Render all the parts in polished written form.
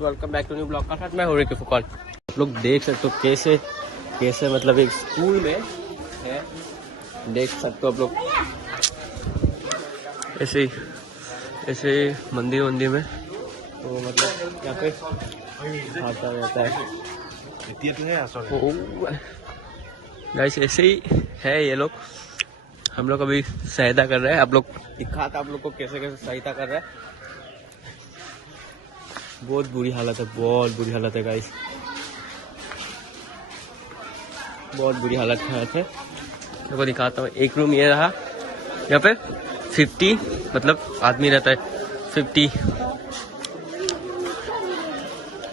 Welcome back to new blog का साथ मैं हो रही फुकौल। आप लोग देख सकते हो कैसे मतलब एक स्कूल में है, देख सकते हो आप लोग ऐसे मंदिर में तो मतलब यहाँ पे आता रहता है गाइस। ऐसे ही है ये लोग, हम लोग अभी सहायता कर रहे हैं। आप लोग दिखाता आप लोग को कैसे सहायता कर रहे हैं। बहुत बुरी हालत है गाइस, बहुत बुरी हालत है। देखो दिखाता हूँ, एक रूम ये रहा, यहाँ पे 50 मतलब आदमी रहता है 50।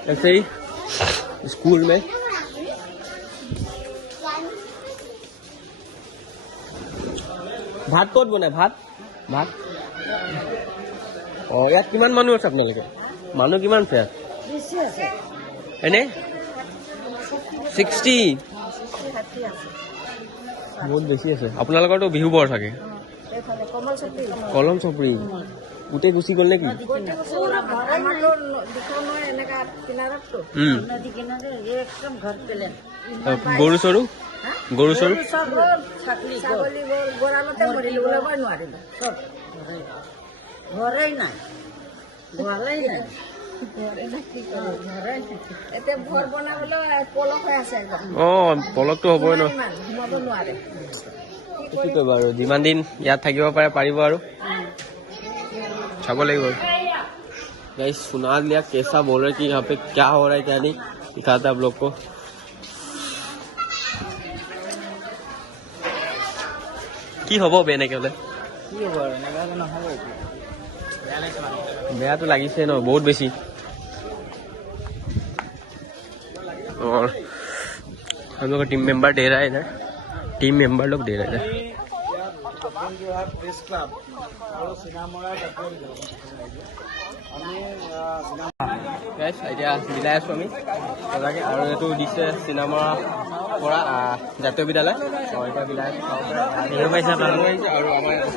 ऐसे ही स्कूल में भात कौन बना भात यार किमान মানুহ আছে আপোনালোকে মানুহ কিমান আছে এনে 60 বহুত বেছি আছে। আপোনালোকৰতো বিহু বৰ থাকে কলম চপৰি গোটেই গুচি গ'ল নেকি? গৰু চৰু পলকটো হ'বই ন। কি কৰিব আৰু, যিমান দিন ইয়াত থাকিব পাৰিব আৰু চাব লাগিব। गाइस सुना लिया कैसा बोल रहे कि यहाँ पे क्या हो रहा है क्या नहीं, दिखाता आप लोग को। কি হ'ব বেনে কেলে বেয়া তো লাগিছে ন বহুত বেছি। और हम लोग का टीम मेंबर दे रहा है इधर, टीम मेंबर लोग दे रहे हैं এতিয়া বিলাই আছো আমি তাকে। আৰু এইটো দিছে চিনেমাৰ পৰা জাতীয় বিদ্যালয়, এতিয়া বিলাই আৰু আমাৰ ইয়াত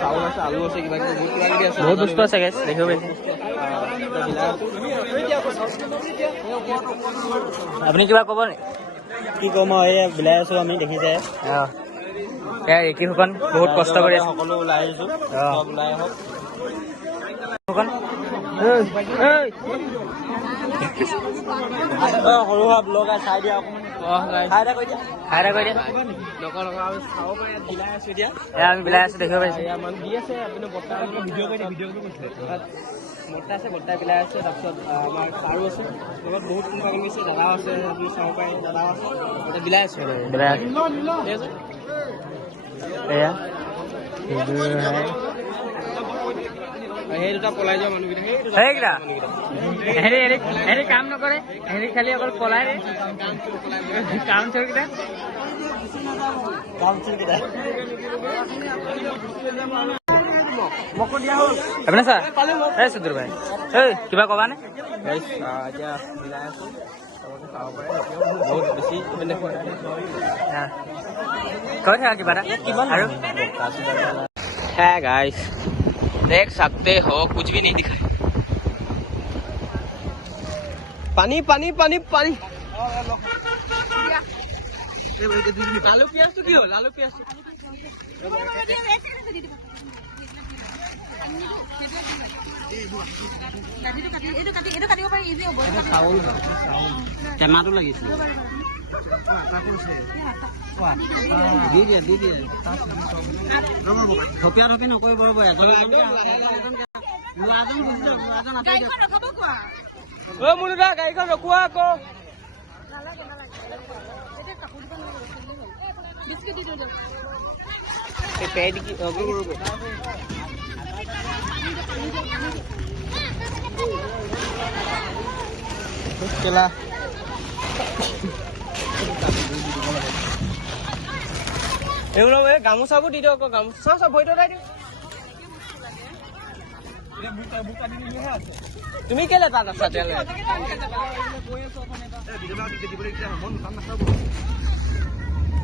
চাউল আছে, আলু আছে, কিবা কিবি আছে, বহুত বস্তু আছে গাইছ দেখিব পাইছে। আপুনি কিবা ক'ব নি? কি ক'ম আৰু এই বিলাই আছো আমি, দেখিছে একেখন বহুত কষ্ট কৰি আছে, সকলো ওলাই আহিছো, চব ওলাই আহক। সৰু সুৰা ব্লগ চাই দিয়া অকণমান, আমি বিলাই আছো দেখিব পাইছো। বৰ্তা আছে, বৰ্তাই বিলাই আছে। তাৰপিছত আমাৰ ছাৰো আছে, লগত বহুত কোনোবা কোনোবি আছে, দাদাও আছে, আপুনি চাব পাৰে দাদাও আছে, এতিয়া বিলাই আছে সেই দুটা পলাই যোৱা মানুহকেইটা হেৰি কাম নকৰে, হেৰি খালি অকল পলাই কাউন্টাৰকেইটা আপোনাৰ ছাৰ এই সুদূৰ ভাই এই কিবা ক'বা নে? এতিয়া মিলাই আছো, চাব পাৰে বহুত বেছি কৈ থাকা কিবা এটা। আৰু है गाइस देख सकते हो कुछ भी नहीं दिखा। पानी पानी पानी पानी आलू प्याज तो क्यों आलू प्याज টেমাটো লাগিছে দি দিয়ে থপিয়া থপি নকৰিব মুনুদা গাড়ীখন ৰখোৱা আকৌ। গামোচাবোৰ দি দিয়ক আকৌ, গামোচা চব ভৰি তৰাই দিওঁ। তুমি কেলে তাত আছা?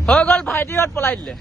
হৈ গ'ল ভাইটিহঁত পলাই দিলে।